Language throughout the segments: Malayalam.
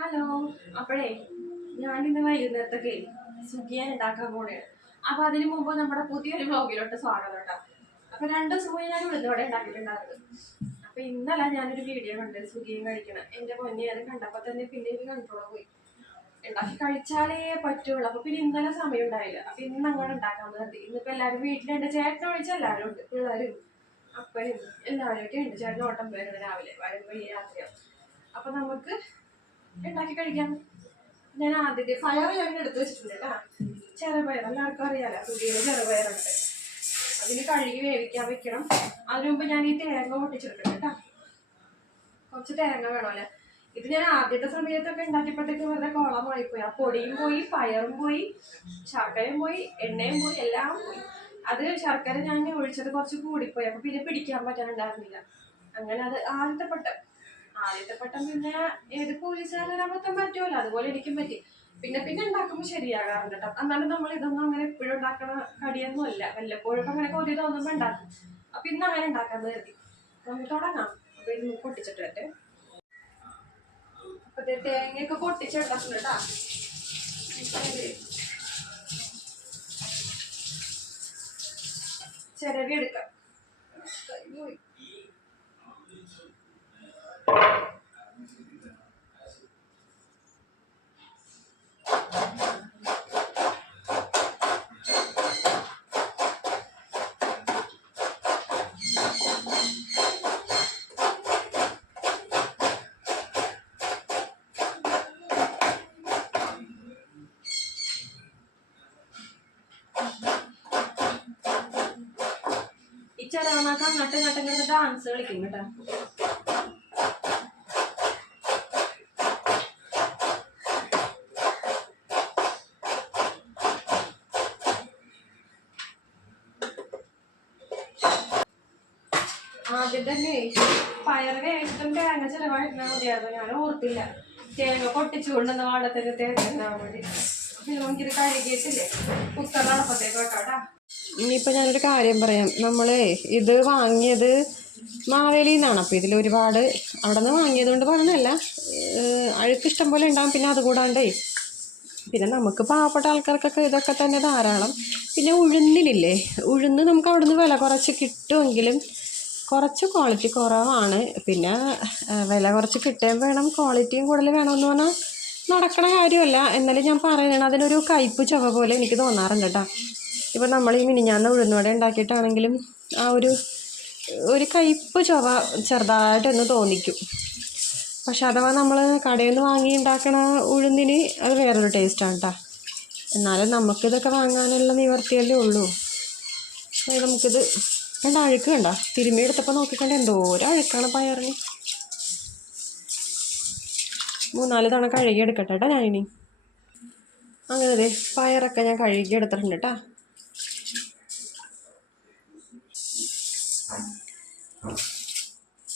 ഹലോ അപ്പോഴേ ഞാനിന്ന് വൈകുന്നേരത്തൊക്കെ സുഖിയാൻ ഉണ്ടാക്കാൻ പോണേ. അപ്പൊ അതിനു മുമ്പ് നമ്മുടെ പുതിയൊരു ബ്ലോഗിലോട്ട് സ്വാഗതം കേട്ടോ. അപ്പൊ രണ്ടു ദിവസം മുന്നേ ഞാൻ ഉഴുന്നോടെ ഉണ്ടാക്കിയിട്ടുണ്ടായിരുന്നു. അപ്പൊ ഇന്നലെ ഞാനൊരു വീഡിയോ കണ്ട് സുഖിയും കഴിക്കണം. എന്റെ പൊന്നെ അത് കണ്ടപ്പോ തന്നെ പിന്നെ എനിക്ക് കൺട്രോൾ പോയി. ഉണ്ടാക്കി കഴിച്ചാലേ പറ്റുള്ളൂ. അപ്പൊ പിന്നെ ഇന്നലെ സമയം ഉണ്ടായില്ല. അപ്പൊ ഇന്ന് അങ്ങോട്ട് ഉണ്ടാക്കാൻ മതി ഇന്നിപ്പോ എല്ലാവരും വീട്ടിലുണ്ട്. ചേട്ടൻ ഒഴിച്ച് എല്ലാവരും ഉണ്ട്. പിള്ളേരും അപ്പനും എല്ലാവരും ഒക്കെ ഉണ്ട്. ചേട്ടൻ ഓട്ടം പോയത് രാവിലെ. വരുമ്പോ ഈ രാത്രിയാവും. അപ്പൊ നമുക്ക് ഉണ്ടാക്കി കഴിക്കാം. ഞാൻ ആദ്യത്തെ ഫയർ ഞാൻ എടുത്ത് വെച്ചിട്ടുണ്ട് കേട്ടാ. ചെറുപയർ എല്ലാവർക്കും അറിയാലോ പുതിയ ചെറുപയറുണ്ട്. അതിന് കഴുകി വേവിക്കാൻ വെക്കണം. അതിനു മുമ്പ് ഞാൻ ഈ തേങ്ങ പൊട്ടിച്ചെടുക്കണം കേട്ടാ. കുറച്ച് തേങ്ങ വേണമല്ലേ. ഇത് ഞാൻ ആദ്യത്തെ സമയത്തൊക്കെ ഉണ്ടാക്കിയപ്പോഴത്തേക്ക് വെറുതെ കോളം പോയി ആ പൊടിയും പോയി പയറും പോയി ശർക്കരയും പോയി എണ്ണയും പോയി എല്ലാം പോയി. അത് ശർക്കര ഞാൻ ഒഴിച്ചത് കുറച്ച് കൂടിപ്പോയി. അപ്പൊ പിന്നെ പിടിക്കാൻ പറ്റാനുണ്ടായിരുന്നില്ല. അങ്ങനെ അത് ആദ്യത്തെ പട്ടം. ആദ്യത്തെ പട്ടം പിന്നെ ഏത് പോലീസുകാരനാമത്തം പറ്റുമല്ലോ? അതുപോലെ എനിക്കും പറ്റി. പിന്നെ പിന്നെ ഉണ്ടാക്കുമ്പോൾ ശരിയാകാറുണ്ട് കേട്ടോ. എന്നാലും നമ്മൾ ഇതൊന്നും അങ്ങനെ എപ്പോഴും ഉണ്ടാക്കണ കടിയൊന്നും അല്ല. വല്ലപ്പോഴും അങ്ങനെ കൊതി തോന്നുമ്പോൾ ഉണ്ടാക്കും. അപ്പൊ ഇന്ന് അങ്ങനെ ഉണ്ടാക്കാൻ കരുതി നമുക്ക് തുടങ്ങാം. അപ്പൊ ഇത് പൊട്ടിച്ചിട്ട് വരട്ടെ. അപ്പൊ തേങ്ങയൊക്കെ പൊട്ടിച്ചുണ്ടാക്കുന്നു കേട്ടാ. ചിരവി എടുക്കാം. ചെറവണക്ക് അങ്ങോട്ടും ഇങ്ങോട്ടും ഡാൻസ് കളിക്കും കേട്ടോ. ആദ്യം പയറിനെ ഏറ്റവും തേങ്ങ ചെലവായിരുന്നാ മതിയായിരുന്നു ഞാൻ ഓർത്തില്ല. തേങ്ങ പൊട്ടിച്ചു കൊണ്ടുവന്ന വാടത്തിന് തേങ്ങ മതി നമുക്കിത് കഴുകിയിട്ടില്ലേ? കുക്കറിൽ അടപ്പത്തേക്ക് ഞാനൊരു കാര്യം പറയാം. നമ്മളെ ഇത് വാങ്ങിയത് മാവേലിയിൽ നിന്നാണ് അപ്പോൾ ഇതിൽ ഒരുപാട് അവിടെ നിന്ന് വാങ്ങിയത് കൊണ്ട് പറഞ്ഞല്ല അഴുക്ക് ഇഷ്ടം പോലെ ഉണ്ടാകും പിന്നെ അതുകൂടാണ്ടേ പിന്നെ നമുക്ക് പാവപ്പെട്ട ആൾക്കാർക്കൊക്കെ ഇതൊക്കെ തന്നെ ധാരാളം. പിന്നെ ഉഴുന്നിലില്ലേ ഉഴുന്ന് നമുക്ക് അവിടുന്ന് വില കുറച്ച് കിട്ടുമെങ്കിലും കുറച്ച് ക്വാളിറ്റി കുറവാണ്. പിന്നെ വില കുറച്ച് കിട്ടുകയും വേണം ക്വാളിറ്റിയും കൂടുതൽ വേണമെന്ന് പറഞ്ഞാൽ നടക്കണ കാര്യമല്ല. എന്നാലും ഞാൻ പറയുന്നത് അതിനൊരു കയ്പ് ചവ പോലെ എനിക്ക് തോന്നാറുണ്ട് കേട്ടോ. ഇപ്പോൾ നമ്മൾ ഈ മിനിഞ്ഞാന്ന് ഉഴുന്നുവട ഉണ്ടാക്കിയിട്ടാണെങ്കിലും ആ ഒരു ഒരു കയ്പ് ചവ ചെറുതായിട്ടൊന്ന് തോന്നിക്കും. പക്ഷെ അഥവാ നമ്മൾ കടയിൽ നിന്ന് വാങ്ങി ഉണ്ടാക്കണ ഉഴുന്നിന് അത് വേറൊരു ടേസ്റ്റാണ് കേട്ടോ എന്നാലും നമുക്കിതൊക്കെ വാങ്ങാനുള്ള നിവർത്തിയല്ലേ ഉള്ളൂ. നമുക്കിത് കണ്ട അഴുക്ക് കണ്ട തിരുമ്മി എടുത്തപ്പോൾ നോക്കിക്കണ്ട എന്തോരം അഴുക്കാണ് പയറിന്. മൂന്നാൽ തവണ കഴുകി എടുക്കട്ടെ കേട്ടോ ഞാനിനി. അങ്ങനെ അതെ പയറൊക്കെ ഞാൻ കഴുകി എടുത്തിട്ടുണ്ട് കേട്ടോ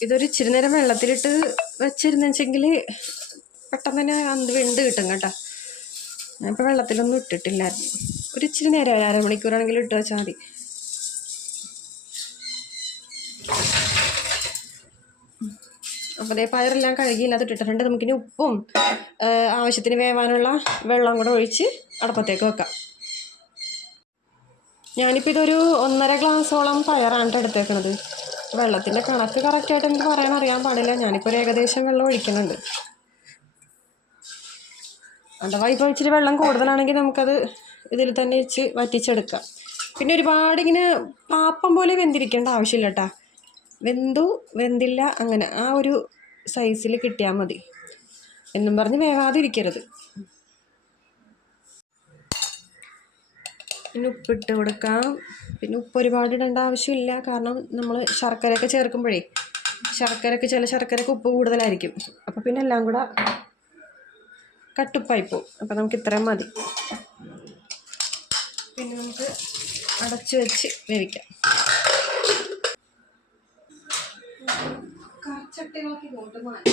ഇതൊരു ഇച്ചിരി നേരം വെള്ളത്തിലിട്ട് വെച്ചിരുന്നെങ്കിൽ പെട്ടെന്ന് തന്നെ അന്ത് വെന്ത് കിട്ടും കേട്ടോ. ഞാനിപ്പോൾ വെള്ളത്തിലൊന്നും ഇട്ടിട്ടില്ലായിരുന്നു. ഒരു ഇച്ചിരി നേരം ഒരു അരമണിക്കൂറാണെങ്കിലും ഇട്ട് വെച്ചാൽ മതി. അപ്പോൾ അതേ പയറെല്ലാം കഴുകി ഇതിനകത്ത് ഇട്ടിട്ടുണ്ട്. നമുക്കിനി ഉപ്പും ആവശ്യത്തിന് വേവാനുള്ള വെള്ളം കൂടെ ഒഴിച്ച് അടപ്പത്തേക്ക് വെക്കാം. ഞാനിപ്പോൾ ഇതൊരു ഒന്നര ഗ്ലാസോളം പയറാണ് എടുത്തേക്കുന്നത്. വെള്ളത്തിന്റെ കണക്ക് കറക്റ്റായിട്ട് എനിക്ക് പറയാൻ അറിയാൻ പാടില്ല. ഞാനിപ്പോൾ ഒരു ഏകദേശം വെള്ളം ഒഴിക്കുന്നുണ്ട്. അഥവാ ഇപ്പോൾ ഇച്ചിരി വെള്ളം കൂടുതലാണെങ്കിൽ നമുക്കത് ഇതിൽ തന്നെ വെച്ച് വറ്റിച്ചെടുക്കാം. പിന്നെ ഒരുപാട് ഇങ്ങനെ പാപ്പം പോലെ വെന്തിരിക്കേണ്ട ആവശ്യമില്ല കേട്ടാ വെന്തു വെന്തില്ല അങ്ങനെ ആ ഒരു സൈസിൽ കിട്ടിയാൽ മതി. എന്നും പറഞ്ഞ് വേവാതിരിക്കരുത്. പിന്നെ ഉപ്പിട്ട് കൊടുക്കാം. പിന്നെ ഉപ്പ് ഒരുപാട് ഇടേണ്ട ആവശ്യമില്ല. കാരണം നമ്മൾ ശർക്കരയൊക്കെ ചേർക്കുമ്പോഴേ ശർക്കരയ്ക്ക് ചില ശർക്കരയ്ക്ക് ഉപ്പ് കൂടുതലായിരിക്കും. അപ്പോൾ പിന്നെ എല്ലാം കൂടെ കട്ടുപ്പായി പോവും. അപ്പോൾ നമുക്ക് ഇത്രയും മതി. പിന്നെ നമുക്ക് അടച്ചു വെച്ച് വേവിക്കാം. കറച്ചട്ടികളൊക്കെ ഇങ്ങോട്ട് മാറ്റി.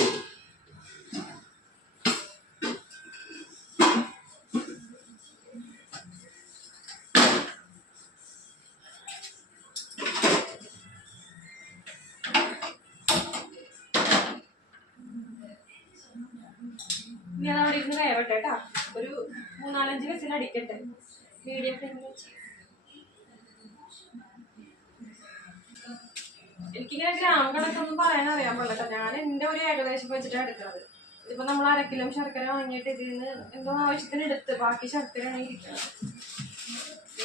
അവിടെ ഇരുന്ന് വേവട്ടെ കേട്ടാ ഒരു മൂന്നാലഞ്ച് വിസിൽ അടിക്കട്ടെ മീഡിയം ഫ്ലെയിമിൽ വെച്ച്. എനിക്കിങ്ങനെ ഗ്രാം കണക്കൊന്നും പറയാൻ അറിയാൻ പാടില്ല ഞാൻ എന്റെ ഒരു ഏകദേശം വെച്ചിട്ടാണ് എടുക്കുന്നത്. ഇപ്പൊ നമ്മൾ അരക്കിലും കിലോ ശർക്കര വാങ്ങിയിട്ട് ഇതിൽ നിന്ന് എന്തോ ആവശ്യത്തിന് എടുത്ത് ബാക്കി ശർക്കരയാണ് ഇരിക്കുന്നത്.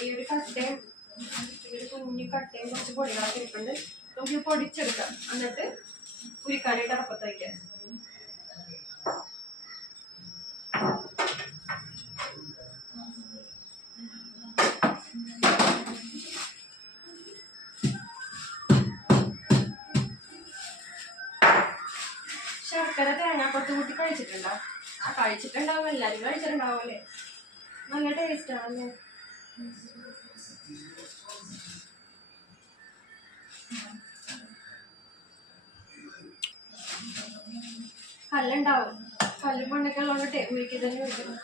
ഈ ഒരു കട്ടയും ഈ ഒരു കുഞ്ഞു കട്ടയും കുറച്ച് പൊടികളൊക്കെ ഇരിപ്പുണ്ട്. നമുക്ക് പൊടിച്ചെടുക്കാം. എന്നിട്ട് ഉരുക്കാനായിട്ട് അടപ്പത്ത് വയ്ക്കാം ശർക്കര തേങ്ങാപ്പത്ത് കൂട്ടി കഴിച്ചിട്ടുണ്ടോ? ആ കഴിച്ചിട്ടുണ്ടാവും. എല്ലാവരും കഴിച്ചിട്ടുണ്ടാവും നല്ല ടേസ്റ്റ് ആണല്ലേ? കല്ലുണ്ടാവും. കല്ലും മണ്ണൊക്കെ ഉള്ളതുകൊണ്ട് വീട്ടിൽ തന്നെ ഒഴിക്കണം.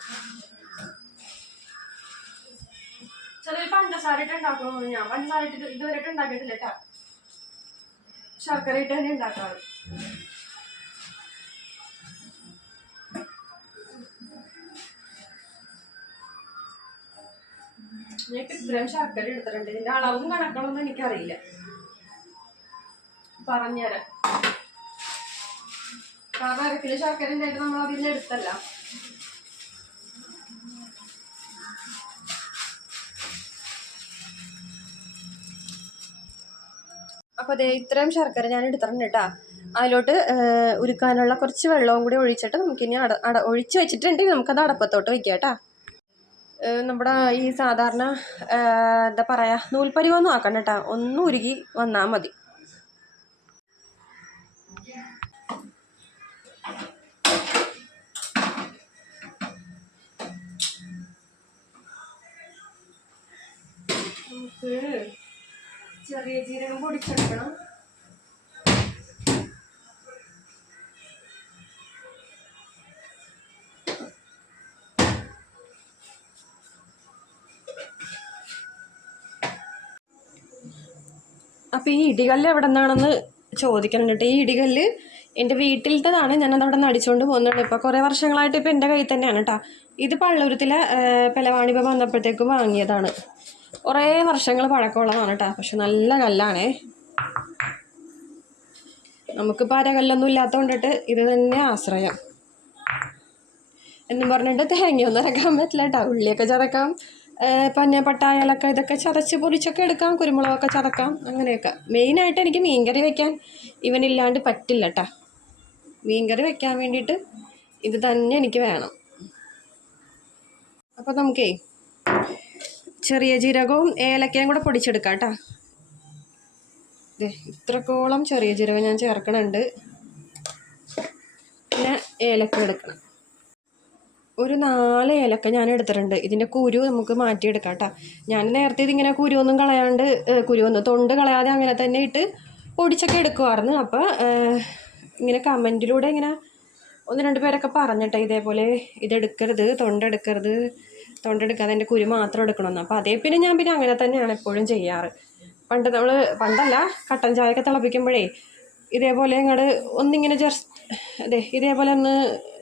ചിലർ പഞ്ചസാര ഇട്ടുണ്ടാക്കണോ ഉണ്ടാക്കണമെന്ന് ഞാൻ പഞ്ചസാര ഇട്ടിട്ട് ഇതുവരെ ഇട്ട് ഉണ്ടാക്കിയിട്ടില്ല കേട്ടാ. ശർക്കര ഇട്ട് തന്നെ ഉണ്ടാക്കാറ്. ഞാൻ ഇത്രയും ശർക്കര എടുത്തിട്ടുണ്ട്. ഇതിന്റെ അളവും കണക്കണമെന്ന് എനിക്കറിയില്ല. പറഞ്ഞുതരാം. കാരണം അര കിലോ ശർക്കര ഉണ്ടായിട്ട് നമ്മൾ അതിൽ എടുത്തല്ല. അപ്പോൾ ദേ ഇത്രയും ശർക്കര ഞാൻ എടുത്തിട്ടുണ്ട് കേട്ടോ അതിലോട്ട് ഉരുക്കാനുള്ള കുറച്ച് വെള്ളവും കൂടി ഒഴിച്ചിട്ട് നമുക്കിനി അട അട ഒഴിച്ച് വെച്ചിട്ടുണ്ടെങ്കിൽ നമുക്കത് അടപ്പത്തോട്ട് വെക്കാം കേട്ടോ നമ്മുടെ ഈ സാധാരണ എന്താ എന്താ പറയാ നൂൽപ്പരിവൊന്നും ആക്കണ്ട കേട്ടോ ഒന്ന് ഉരുകി വന്നാൽ മതി. നമുക്ക് ചെറിയ ജീരകം പൊടിച്ചെടുക്കണം. അപ്പോൾ ഈ ഇടികല്ല് എവിടെ നിന്നാണെന്ന് ചോദിക്കുന്നുണ്ട് ഈ ഇടികല്ല് എന്റെ വീട്ടിലത്തേതാണ്. ഞാനത് അവിടെ നിന്ന് അടിച്ചുകൊണ്ട് പോകുന്നുണ്ട് ഇപ്പോൾ കുറേ വർഷങ്ങളായിട്ട് ഇപ്പോൾ എന്റെ കയ്യിൽ തന്നെയാണ് കേട്ടോ ഇത് പള്ളൂരത്തിലെ പെലവാണിപ്പം വന്നപ്പോഴത്തേക്കും വാങ്ങിയതാണ്. കുറേ വർഷങ്ങൾ പഴക്കമുള്ളതാണ് കേട്ടോ പക്ഷെ നല്ല കല്ലാണേ. നമുക്കിപ്പോൾ അരകല്ലൊന്നും ഇല്ലാത്തതുകൊണ്ടിട്ട് ഇത് തന്നെ ആശ്രയം. എന്നും പറഞ്ഞിട്ട് തേങ്ങയൊന്നും ഇറക്കാൻ പറ്റില്ല കേട്ടോ ഉള്ളിയൊക്കെ ചതക്കാം. ഏഹ് പഞ്ഞ പട്ടായലൊക്കെ ഇതൊക്കെ ചതച്ച് പൊടിച്ചൊക്കെ എടുക്കാം കുരുമുളകൊക്കെ ചതക്കാം അങ്ങനെയൊക്കെ. മെയിനായിട്ട് എനിക്ക് മീൻകറി വെക്കാൻ ഇവനില്ലാണ്ട് പറ്റില്ല കേട്ടോ മീൻകറി വെക്കാൻ വേണ്ടിയിട്ട് ഇത് തന്നെ എനിക്ക് വേണം. അപ്പോൾ നമുക്കേ ചെറിയ ജീരകവും ഏലക്കയും കൂടെ പൊടിച്ചെടുക്കാം കേട്ടോ ഇത്രക്കോളം ചെറിയ ജീരകം ഞാൻ ചേർക്കണുണ്ട്. പിന്നെ ഏലക്ക എടുക്കണം. ഒരു നാല് ഏലക്ക ഞാൻ എടുത്തിട്ടുണ്ട്. ഇതിന്റെ കുരു നമുക്ക് മാറ്റിയെടുക്കാം കേട്ടോ ഞാൻ നേരത്തെ ഇതിങ്ങനെ കുരുവൊന്നും കളയാണ്ട് കുരുവൊന്നും തൊണ്ട് കളയാതെ അങ്ങനെ തന്നെ ഇട്ട് പൊടിച്ചൊക്കെ എടുക്കുമായിരുന്നു അപ്പോൾ ഇങ്ങനെ കമന്റിലൂടെ ഇങ്ങനെ ഒന്ന് രണ്ട് പേരൊക്കെ പറഞ്ഞിട്ടെ ഇതേപോലെ ഇതെടുക്കരുത് തൊണ്ടെടുക്കരുത് തൊണ്ടെടുക്കാതെ എന്റെ കുരു മാത്രം എടുക്കണമെന്ന് അപ്പോൾ അതേ പിന്നെ ഞാൻ പിന്നെ അങ്ങനെ തന്നെയാണ് എപ്പോഴും ചെയ്യാറ്. പണ്ട് നമ്മൾ പണ്ടല്ല കട്ടൻ ചായയൊക്കെ തിളപ്പിക്കുമ്പോഴേ ഇതേപോലെ അങ്ങോട്ട് ഒന്നിങ്ങനെ ജസ്റ്റ് അതെ ഇതേപോലെ ഒന്ന്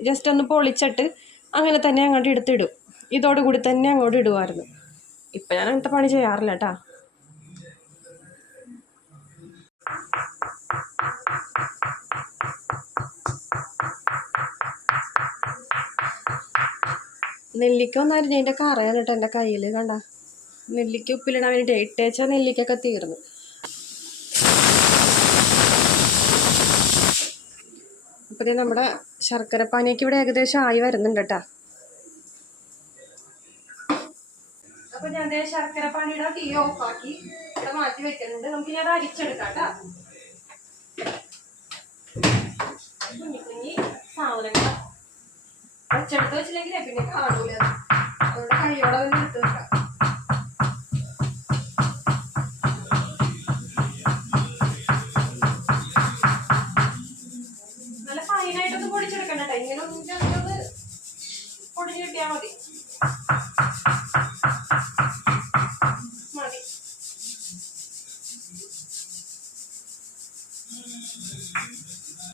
ജസ്റ്റ് ഒന്ന് പൊളിച്ചിട്ട് അങ്ങനെ തന്നെ അങ്ങോട്ട് എടുത്തിടും. ഇതോടുകൂടി തന്നെ അങ്ങോട്ട് ഇടുമായിരുന്നു ഇപ്പം ഞാൻ അങ്ങനത്തെ പണി ചെയ്യാറില്ല കേട്ടാ നെല്ലിക്ക ഒന്നായിരുന്നു അരിഞ്ഞതിന്റെ കറയാണ് കേട്ടോ എന്റെ കയ്യിൽ കണ്ട. നെല്ലിക്ക ഉപ്പിലിടാൻ വേണ്ടിയിട്ട് ഇട്ടേച്ച നെല്ലിക്കൊക്കെ തീർന്നു. ഇത് നമ്മുടെ ശർക്കര പാനിയൊക്കെ ഇവിടെ ഏകദേശം ആയി വരുന്നുണ്ട് കേട്ടോ. ഞാൻ ശർക്കര പാനിയുടെ തീ ഓഫാക്കി ഇവിടെ മാറ്റി വെക്കുന്നുണ്ട്. നമുക്ക് ഞാൻ അരിച്ചെടുക്കാം കേട്ടോ. കുഞ്ഞി കുഞ്ഞി സാധനങ്ങൾ വെച്ചില്ലെങ്കിൽ പിന്നെ കാണൂല. അത്. കൈയോടെ തന്നെ കിട്ടിയാൽ മതി.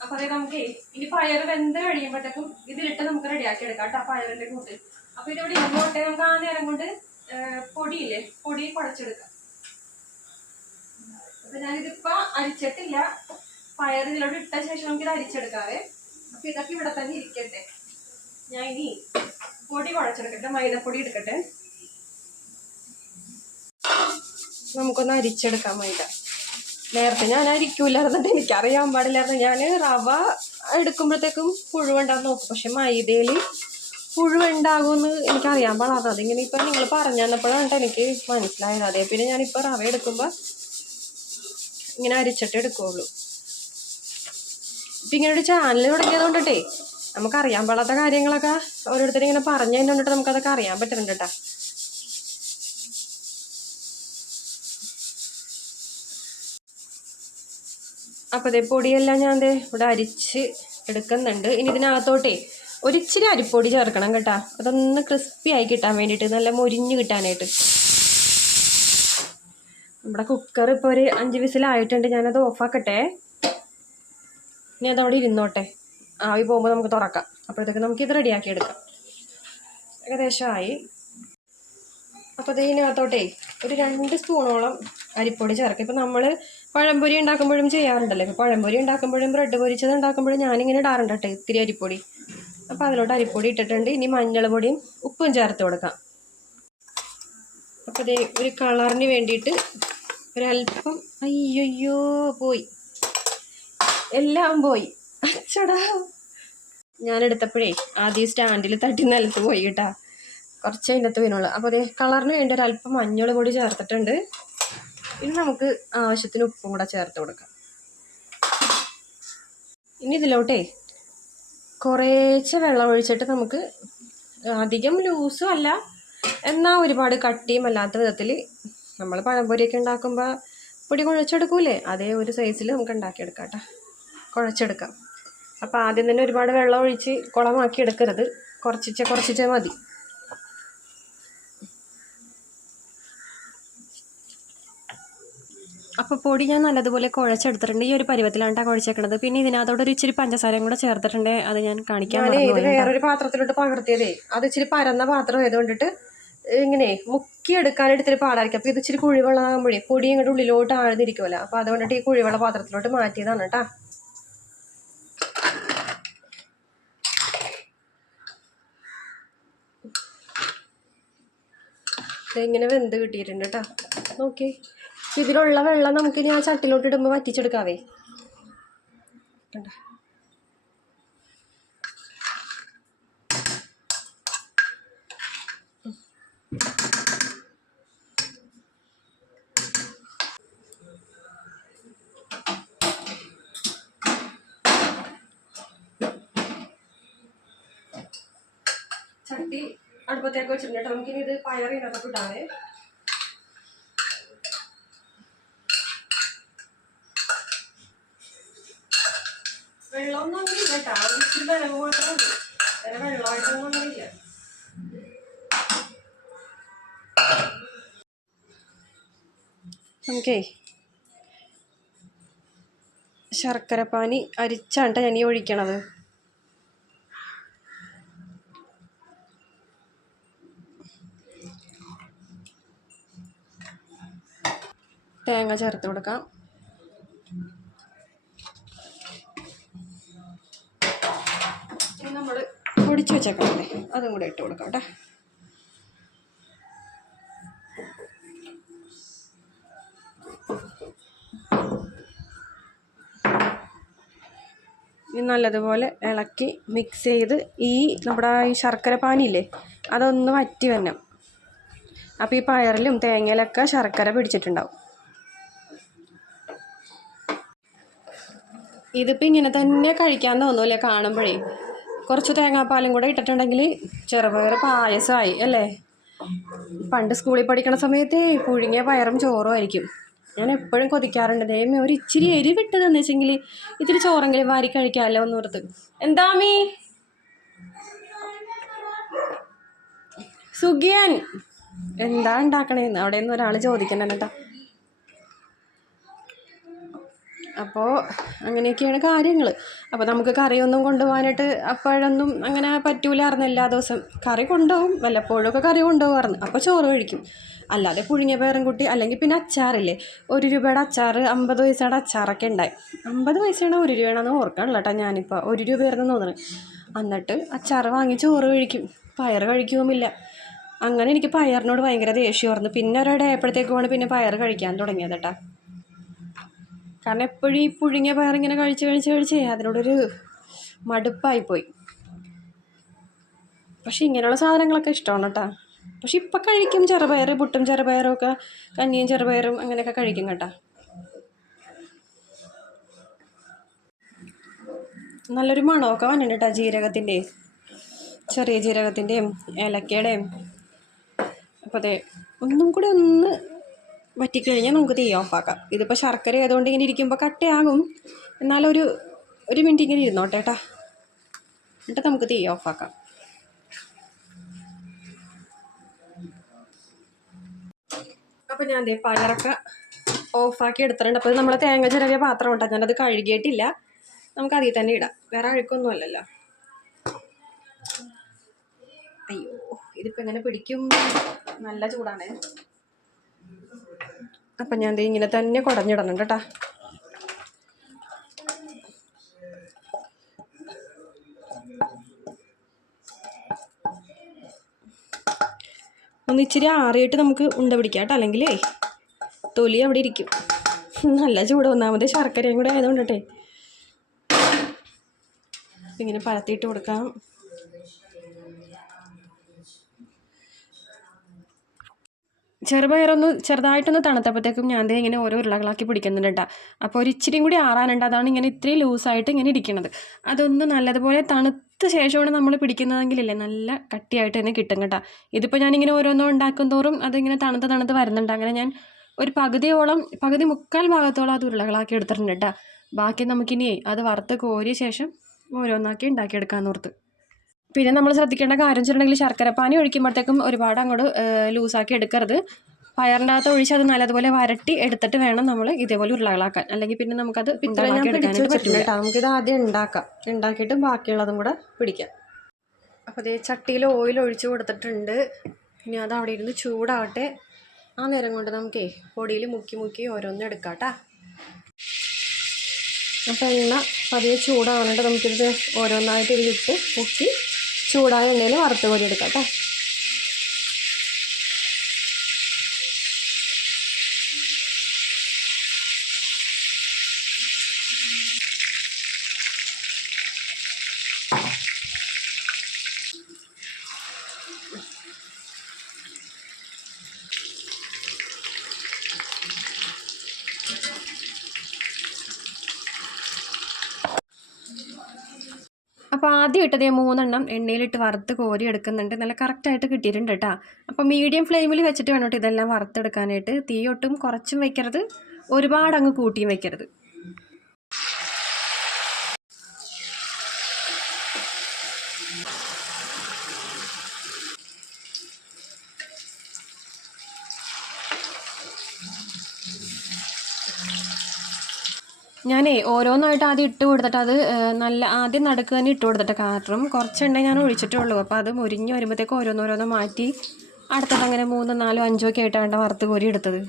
അപ്പൊ നമുക്ക് ഇനി പയർ വെന്ത് കഴിയുമ്പോഴത്തേക്കും ഇതിലിട്ട് നമുക്ക് റെഡിയാക്കി എടുക്കാം കേട്ടോ പയറിന്റെ കൂട്ട്. അപ്പൊ ഇതിവിടെ ഇങ്ങോട്ടെ നമുക്ക് ആ നേരം കൊണ്ട് പൊടിയില്ലേ പൊടി കുഴച്ചെടുക്കാം. അപ്പൊ ഞാനിതിപ്പോ അരിച്ചിട്ടില്ല. പയർ ഇതിലോട്ട് ഇട്ട ശേഷം നമുക്ക് ഇത് അരിച്ചെടുക്കാവേ. അപ്പൊ ഇതൊക്കെ ഇവിടെ തന്നെ ഇരിക്കട്ടെ. ഞാൻ ഇനി പൊടി കുഴച്ചെടുക്കട്ടെ മൈദപ്പൊടി എടുക്കട്ടെ. നമുക്കൊന്ന് അരിച്ചെടുക്കാം മൈദ. നേരത്തെ ഞാൻ അരിക്കൂലായിരുന്നിട്ട് എനിക്കറിയാൻ പാടില്ലായിരുന്നു. ഞാൻ റവ എടുക്കുമ്പോഴത്തേക്കും പുഴുവുണ്ടാകും നോക്കും. പക്ഷെ മൈദയിൽ പുഴുവുണ്ടാകുമെന്ന് എനിക്കറിയാൻ പാടാതെ അതിങ്ങനെ ഇപ്പം നിങ്ങൾ പറഞ്ഞു തന്നപ്പോഴാണ് എനിക്ക് മനസ്സിലായത്. അതേ പിന്നെ ഞാനിപ്പോൾ റവ എടുക്കുമ്പോൾ ഇങ്ങനെ അരിച്ചിട്ട് എടുക്കുകയുള്ളൂ ഇപ്പം ഇങ്ങനെ ഒരു ചാനൽ തുടങ്ങിയത് കൊണ്ടിട്ടേ നമുക്കറിയാൻ പാടാത്ത കാര്യങ്ങളൊക്കെ ഓരോരുത്തരും ഇങ്ങനെ പറഞ്ഞു തന്നെ കൊണ്ടിട്ട് നമുക്കതൊക്കെ അറിയാൻ പറ്റുന്നുണ്ട് കേട്ടോ. അപ്പോൾ ഇതേ പൊടിയെല്ലാം ഞാൻ ദേ ഇവിടെ അരിച്ച് എടുക്കുന്നുണ്ട്. ഇനി ഇതിനകത്തോട്ടേ ഒരിച്ചിരി അരിപ്പൊടി ചേർക്കണം കേട്ടോ. അതൊന്ന് ക്രിസ്പി ആയി കിട്ടാൻ വേണ്ടിയിട്ട് നല്ല മൊരിഞ്ഞ് കിട്ടാനായിട്ട്. നമ്മുടെ കുക്കർ ഇപ്പോൾ ഒരു അഞ്ച് വിസിലായിട്ടുണ്ട്. ഞാനത് ഓഫാക്കട്ടെ ഇനി അതവിടെ ഇരുന്നോട്ടെ. ആവി പോകുമ്പോൾ നമുക്ക് തുറക്കാം. അപ്പോഴത്തേക്ക് നമുക്ക് ഇത് റെഡിയാക്കി എടുക്കാം. ഏകദേശമായി. അപ്പോൾ ഇതിനകത്തോട്ടേ ഒരു രണ്ട് സ്പൂണോളം അരിപ്പൊടി ചേർക്കുക ഇപ്പോൾ നമ്മൾ പഴംപൊരി ഉണ്ടാക്കുമ്പോഴും ചെയ്യാറുണ്ടല്ലോ. ഇപ്പോൾ പഴംപൊരി ഉണ്ടാക്കുമ്പോഴും ബ്രെഡ് പൊരിച്ചത് ഉണ്ടാക്കുമ്പോഴും ഞാനിങ്ങനെ ഇടാറുണ്ട് കേട്ടോ ഇത്തിരി അരിപ്പൊടി. അപ്പോൾ അതിലോട്ട് അരിപ്പൊടി ഇട്ടിട്ടുണ്ട്. ഇനി മഞ്ഞൾ പൊടിയും ഉപ്പും ചേർത്ത് കൊടുക്കാം. അപ്പോൾ ദേ ഒരു കളറിന് വേണ്ടിയിട്ട് ഒരല്പം അയ്യോ പോയി. എല്ലാം പോയി. അച്ചടാ. ഞാനെടുത്തപ്പോഴേ ആദ്യം സ്റ്റാൻഡിൽ തട്ടി നിലത്ത് പോയി കേട്ടാ കുറച്ച് അതിനകത്ത് വീണുള്ളൂ. അപ്പോൾ അതേ കളറിന് വേണ്ടി ഒരല്പം മഞ്ഞൾ പൊടി ചേർത്തിട്ടുണ്ട്. ഇനി നമുക്ക് ആവശ്യത്തിന് ഉപ്പും കൂടെ ചേർത്ത് കൊടുക്കാം. ഇനി ഇതിലോട്ടേ കുറേശ്ശെ വെള്ളം ഒഴിച്ചിട്ട് നമുക്ക് അധികം ലൂസും അല്ല എന്നാൽ ഒരുപാട് കട്ടിയും അല്ലാത്ത വിധത്തിൽ നമ്മൾ പഴംപൊരിയൊക്കെ ഉണ്ടാക്കുമ്പോൾ പൊടി കുഴച്ചെടുക്കൂലേ? അതേ ഒരു സൈസിൽ നമുക്ക് ഉണ്ടാക്കിയെടുക്കാം കേട്ടോ. കുഴച്ചെടുക്കാം. അപ്പോൾ ആദ്യം തന്നെ ഒരുപാട് വെള്ളം ഒഴിച്ച് കുളമാക്കി എടുക്കരുത്. കുറച്ചിച്ച കുറച്ചിച്ച മതി. അപ്പോൾ പൊടി ഞാൻ നല്ലതുപോലെ കുഴച്ചെടുത്തിട്ടുണ്ട്. ഈ ഒരു പരുവത്തിലാണ് കുഴച്ചേക്കണത്. പിന്നെ ഇതിനകത്തോട് ഒരു ഇച്ചിരി പഞ്ചസാരയും കൂടെ ചേർത്തിട്ടുണ്ട്. അത് ഞാൻ കാണിക്കാൻ ഇത് വേറൊരു പാത്രത്തിലോട്ട് പകർത്തിയതേ. അത് ഇച്ചിരി പരന്ന പാത്രം ആയതുകൊണ്ടിട്ട് ഇങ്ങനെ മുക്കി എടുക്കാനായിട്ട് ഇത്തിരി പാടായിരിക്കും. അപ്പോൾ ഇത് ഇച്ചിരി കുഴിവെള്ളമാകുമ്പോഴേ പൊടി ഇങ്ങോട്ട് ഉള്ളിലോട്ട് ആഴ്ന്നിരിക്കുമല്ലോ അപ്പോൾ അതുകൊണ്ടിട്ട് ഈ കുഴിവെള്ള പാത്രത്തിലോട്ട് മാറ്റിയതാണ് കേട്ടോ. ഇങ്ങനെ വെന്ത് കിട്ടിയിട്ടുണ്ട് കേട്ടോ നോക്കി. ഇതിലുള്ള വെള്ളം നമുക്കിനി ആ ചട്ടിലോട്ട് ഇടുമ്പോൾ വറ്റിച്ചെടുക്കാവേ. കണ്ടോ ചട്ടി അടുപ്പത്തേക്ക് വെച്ചിട്ടുണ്ട് കേട്ടോ. നമുക്കിനി ഇത് പയറിനകത്ത് ഇടാവേ. വെള്ളമൊന്നും അങ്ങനെ കേട്ടോ. ഇച്ചിരി നനവ് മാത്രമേ വേറെ വെള്ളമായിട്ടൊന്നും ശർക്കരപ്പാനി അരിച്ചാണ്ട ഞാൻ ഈ ഒഴിക്കണത്. തേങ്ങ ചേർത്ത് കൊടുക്കാം. നമ്മൾ പൊടിച്ച് വെച്ചേക്കണല്ലേ അതും കൂടെ ഇട്ട് കൊടുക്കാം കേട്ടോ. നല്ലതുപോലെ ഇളക്കി മിക്സ് ചെയ്ത് ഈ നമ്മുടെ ഈ ശർക്കര പാനിയില്ലേ അതൊന്ന് വറ്റി വരണം. അപ്പോൾ ഈ പയറിലും തേങ്ങയിലൊക്കെ ശർക്കര പിടിച്ചിട്ടുണ്ടാവും. ഇതിപ്പോൾ ഇങ്ങനെ തന്നെ കഴിക്കാൻ തോന്നൂലേ കാണുമ്പോഴേ? കുറച്ച് തേങ്ങാപ്പാലും കൂടെ ഇട്ടിട്ടുണ്ടെങ്കിൽ ചെറുപയർ പായസമായി അല്ലേ? പണ്ട് സ്കൂളിൽ പഠിക്കണ സമയത്ത് പുഴുങ്ങിയ പയറും ചോറും ആയിരിക്കും. ഞാൻ എപ്പോഴും കൊതിക്കാറുണ്ട്. ദൈവമേ ഒരു ഇച്ചിരി എരിവിട്ട് തന്നെച്ചെങ്കിൽ ഇത്തിരി ചോറെങ്കിലും വാരി കഴിക്കാമല്ലോ എന്നോർത്ത്. എന്താമീ സുഖിയൻ എന്താ ഉണ്ടാക്കണേന്ന്? അവിടെ നിന്ന് ഒരാൾ ചോദിക്കണം കേട്ടോ അപ്പോൾ അങ്ങനെയൊക്കെയാണ് കാര്യങ്ങൾ അപ്പോൾ നമുക്ക് കറിയൊന്നും കൊണ്ടുപോകാനായിട്ട് അപ്പോഴൊന്നും അങ്ങനെ പറ്റൂലായിരുന്നു എല്ലാ ദിവസം. കറി കൊണ്ടുപോകും വല്ലപ്പോഴൊക്കെ കറി കൊണ്ടുപോകാറുണ്ട് അപ്പോൾ ചോറ് കഴിക്കും. അല്ലാതെ പുഴുങ്ങിയ പേരും കുട്ടി അല്ലെങ്കിൽ പിന്നെ അച്ചാറില്ലേ? ഒരു രൂപയുടെ അച്ചാർ അമ്പത് പൈസയുടെ അച്ചാറൊക്കെ ഉണ്ടായി. അമ്പത് പൈസയാണ് ഒരു രൂപയാണെന്ന് ഓർക്കാനുള്ള കേട്ടോ ഞാനിപ്പോൾ ഒരു രൂപയായിരുന്നു തോന്നുന്നത് എന്നിട്ട് അച്ചാർ വാങ്ങി ചോറ് കഴിക്കും. പയർ കഴിക്കുമില്ല അങ്ങനെ എനിക്ക് പയറിനോട് ഭയങ്കര ദേഷ്യമായിരുന്നു പിന്നെ ഒരിടെ ആയപ്പോഴത്തേക്കുമാണ് പിന്നെ പയർ കഴിക്കാൻ തുടങ്ങിയത് കേട്ടോ. കാരണം എപ്പോഴും ഈ പുഴുങ്ങിയ പയറിങ്ങനെ കഴിച്ച് കഴിച്ച് കഴിച്ച് അതിനോടൊരു മടുപ്പായിപ്പോയി പക്ഷെ ഇങ്ങനെയുള്ള സാധനങ്ങളൊക്കെ ഇഷ്ടമാണ് കേട്ടോ. പക്ഷെ ഇപ്പം കഴിക്കും ചെറുപയർ പുട്ടും ചെറുപയറും ഒക്കെ കഞ്ഞിയും ചെറുപയറും അങ്ങനെയൊക്കെ കഴിക്കും കേട്ടോ. നല്ലൊരു മണമൊക്കെ വന്നിട്ടുണ്ട് കേട്ടോ ജീരകത്തിന്റെ ചെറിയ ജീരകത്തിന്റെയും ഏലക്കയുടെയും. അപ്പോൾ അതെ ഒന്നും കൂടി ഒന്ന് വറ്റിക്കഴിഞ്ഞാൽ നമുക്ക് തീ ഓഫാക്കാം ഇതിപ്പോൾ ശർക്കര ആയതുകൊണ്ട് ഇങ്ങനെ ഇരിക്കുമ്പോൾ കട്ടയാകും. എന്നാലൊരു ഒരു മിനിറ്റ് ഇങ്ങനെ ഇരുന്നോട്ടെ ഏട്ടാ എന്നിട്ട് നമുക്ക് തീ ഓഫാക്കാം അപ്പോൾ ഞാൻ ദേ പയറൊക്കെ ഓഫാക്കി എടുത്തിട്ടുണ്ട്. അപ്പോൾ നമ്മൾ തേങ്ങ ചിരവിയ പാത്രം ഉണ്ടാകും ഞാനത് കഴുകിയിട്ടില്ല. നമുക്ക് അതിൽ തന്നെ ഇടാം. വേറെ അഴുക്കൊന്നും അല്ലല്ലോ. അയ്യോ ഇതിപ്പോൾ എങ്ങനെ പിടിക്കും? നല്ല ചൂടാണ്. അപ്പം ഞാൻ ഇങ്ങനെ തന്നെ കുടഞ്ഞിടണം കേട്ടാ ഒന്ന് ഇച്ചിരി ആറിയിട്ട് നമുക്ക് ഉണ്ട പിടിക്കാം കേട്ടോ അല്ലെങ്കിലേ തൊലി അവിടെ ഇരിക്കും. നല്ല ചൂട് ഒന്നാമത് ശർക്കരയും കൂടെ ആയതുകൊണ്ടട്ടെ. ഇങ്ങനെ പരത്തിയിട്ട് കൊടുക്കാം. ചെറുപയറൊന്ന് ചെറുതായിട്ടൊന്ന് തണുത്തപ്പോഴത്തേക്കും ഞാൻ ഇങ്ങനെ ഓരോ ഉരുളകളാക്കി പിടിക്കുന്നുണ്ട് കേട്ടോ അപ്പോൾ ഒരു ഇച്ചിരിയും കൂടി ആറാനുണ്ട്. അതാണ് ഇങ്ങനെ ഇത്രയും ലൂസായിട്ട് ഇങ്ങനെ ഇരിക്കുന്നത് അതൊന്ന് നല്ലതുപോലെ തണുത്ത ശേഷമാണ് നമ്മൾ പിടിക്കുന്നതെങ്കിലല്ലേ നല്ല കട്ടിയായിട്ട് തന്നെ കിട്ടും കേട്ടോ. ഇതിപ്പോൾ ഞാനിങ്ങനെ ഓരോന്നും ഉണ്ടാക്കും തോറും അതിങ്ങനെ തണുത്ത് തണുത്ത് വരുന്നുണ്ട്. അങ്ങനെ ഞാൻ ഒരു പകുതിയോളം പകുതി മുക്കാൽ ഭാഗത്തോളം അത് ഉരുളകളാക്കി എടുത്തിട്ടുണ്ട് കേട്ടോ ബാക്കി നമുക്കിനി അത് വറുത്ത് കോരിയ ശേഷം ഓരോന്നാക്കി ഉണ്ടാക്കിയെടുക്കാമെന്ന് ഓർത്ത്. പിന്നെ നമ്മൾ ശ്രദ്ധിക്കേണ്ട കാര്യം വെച്ചിട്ടുണ്ടെങ്കിൽ ശർക്കരപ്പാനി ഒഴിക്കുമ്പോഴത്തേക്കും ഒരുപാട് അങ്ങോട്ട് ലൂസാക്കി എടുക്കരുത്. പയറിന്റെ അകത്ത് ഒഴിച്ച് അത് നല്ലതുപോലെ വരട്ടി എടുത്തിട്ട് വേണം നമ്മൾ ഇതേപോലെ ഉരുളകളാക്കാൻ. അല്ലെങ്കിൽ പിന്നെ നമുക്കത് പറ്റില്ല. നമുക്കിത് ആദ്യം ഉണ്ടാക്കാം. ഉണ്ടാക്കിയിട്ട് ബാക്കിയുള്ളതും കൂടെ പിടിക്കാം. അപ്പോൾ ഇതേ ചട്ടിയിൽ ഓയിൽ ഒഴിച്ച് കൊടുത്തിട്ടുണ്ട്. ഇനി അത് അവിടെ ഇരുന്ന് ചൂടാവട്ടെ. ആ നേരം കൊണ്ട് നമുക്കേ പൊടിയിൽ മുക്കി മുക്കി ഓരോന്നും എടുക്കാം കേട്ടാ. അപ്പോൾ എണ്ണ പതിയെ ചൂടാവാനായിട്ട് നമുക്കിത് ഓരോന്നായിട്ട് ഇതിലിട്ട് മുക്കി ചൂടായ എണ്ണയിൽ വറുത്ത് കോരി എടുക്കാം കേട്ടോ. ഇട്ടതേ മൂന്നെണ്ണം എണ്ണയിലിട്ട് വറുത്ത് കോരി എടുക്കുന്നുണ്ട് നല്ല കറക്റ്റായിട്ട് കിട്ടിയിട്ടുണ്ട് കേട്ടോ അപ്പോൾ മീഡിയം ഫ്ലെയിമിൽ വെച്ചിട്ട് വേണം ഇതെല്ലാം വറുത്തെടുക്കാനായിട്ട്. തീ ഒട്ടും കുറച്ചും വയ്ക്കരുത് ഒരുപാടങ്ങ് കൂട്ടിയും വെക്കരുത്. ഞാനേ ഓരോന്നായിട്ട് ആദ്യം ഇട്ട് കൊടുത്തിട്ട് അത് നല്ല ആദ്യം നടുക്ക് തന്നെ ഇട്ട് കൊടുത്തിട്ട് കാരണം കുറച്ചുണ്ടെങ്കിൽ എണ്ണ ഞാൻ ഒഴിച്ചിട്ടുള്ളൂ. അപ്പോൾ അത് മുരിഞ്ഞ് വരുമ്പോഴത്തേക്ക് ഓരോന്നോരോന്ന് മാറ്റി അടുത്തത് അങ്ങനെ മൂന്ന് നാലോ അഞ്ചോ ഒക്കെ ആയിട്ടാണ് വറുത്ത് കോരി എടുത്തത്.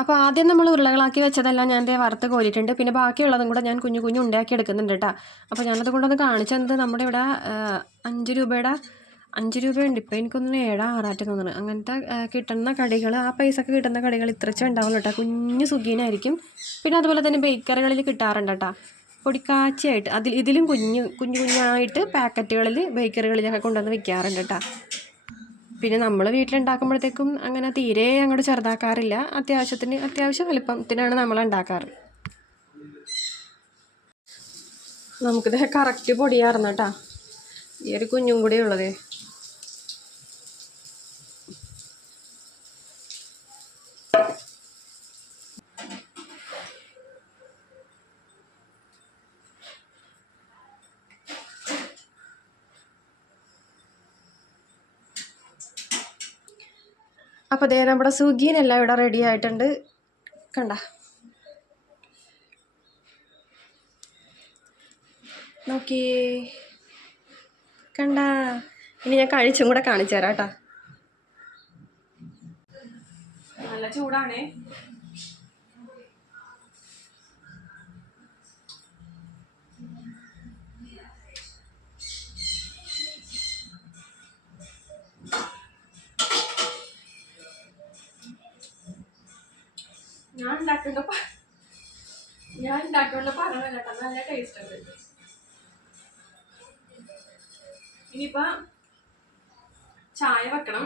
അപ്പോൾ ആദ്യം നമ്മൾ ഉരുളകളാക്കി വെച്ചതെല്ലാം ഞാൻ വറുത്ത് കോരിയിട്ടുണ്ട്. പിന്നെ ബാക്കിയുള്ളതും കൂടെ ഞാൻ കുഞ്ഞു കുഞ്ഞു ഉണ്ടാക്കി എടുക്കുന്നുണ്ട് കേട്ടോ. അപ്പോൾ ഞാനത് കൊണ്ടൊന്ന് കാണിച്ചത് നമ്മുടെ ഇവിടെ അഞ്ച് രൂപയുടെ അഞ്ച് രൂപയുണ്ട്. ഇപ്പോൾ എനിക്കൊന്നും ഏഴാ ആറാറ്റം തോന്നുന്നു അങ്ങനത്തെ കിട്ടുന്ന കടികൾ ആ പൈസക്ക് കിട്ടുന്ന കടികൾ ഇത്രച്ച ഉണ്ടാവുള്ളൂ കേട്ടോ കുഞ്ഞു സുഖീനായിരിക്കും. പിന്നെ അതുപോലെ തന്നെ ബേക്കറികളിൽ കിട്ടാറുണ്ട് കേട്ടോ പൊടിക്കാച്ചയായിട്ട് അതിൽ ഇതിലും കുഞ്ഞു കുഞ്ഞു കുഞ്ഞായിട്ട് പാക്കറ്റുകളിൽ ബേക്കറികളിലൊക്കെ കൊണ്ടുവന്ന് വിൽക്കാറുണ്ട് കേട്ടോ പിന്നെ നമ്മൾ വീട്ടിലുണ്ടാക്കുമ്പോഴത്തേക്കും അങ്ങനെ തീരെ അങ്ങോട്ട് ചെറുതാക്കാറില്ല. അത്യാവശ്യത്തിന് അത്യാവശ്യം വലിപ്പത്തിനാണ് നമ്മൾ ഉണ്ടാക്കാറ്. നമുക്കിത് കറക്റ്റ് പൊടിയായിരുന്നു കേട്ടോ ഈ ഒരു കുഞ്ഞും കൂടി ഉള്ളത്. അപ്പോൾ അതേ നമ്മുടെ സുഗീനെല്ലാം ഇവിടെ റെഡി ആയിട്ടുണ്ട്. കണ്ട. നോക്കി. കണ്ട. ഇനി ഞാൻ കഴിച്ചും കൂടെ കാണിച്ചു തരാം കേട്ടോ. നല്ല ചൂടാണേ. ഞാൻ ഉണ്ടാക്കുന്ന ഞാൻ ഉണ്ടാക്കുന്ന പറഞ്ഞ കേട്ടോ. നല്ല ടേസ്റ്റ് ഉണ്ട്. ഇനിയിപ്പോ ചായ വെക്കണം.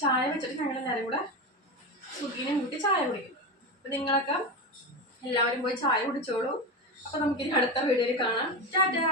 ചായ വെച്ചിട്ട് ഞങ്ങൾ എല്ലാവരും കൂടെ സുഖീനെ കൂട്ടി ചായ കുടിക്കും. അപ്പൊ നിങ്ങളൊക്കെ എല്ലാവരും പോയി ചായ കുടിച്ചോളൂ. അപ്പൊ നമുക്കിനി അടുത്ത വീഡിയോയിൽ കാണാം. ടാറ്റാ!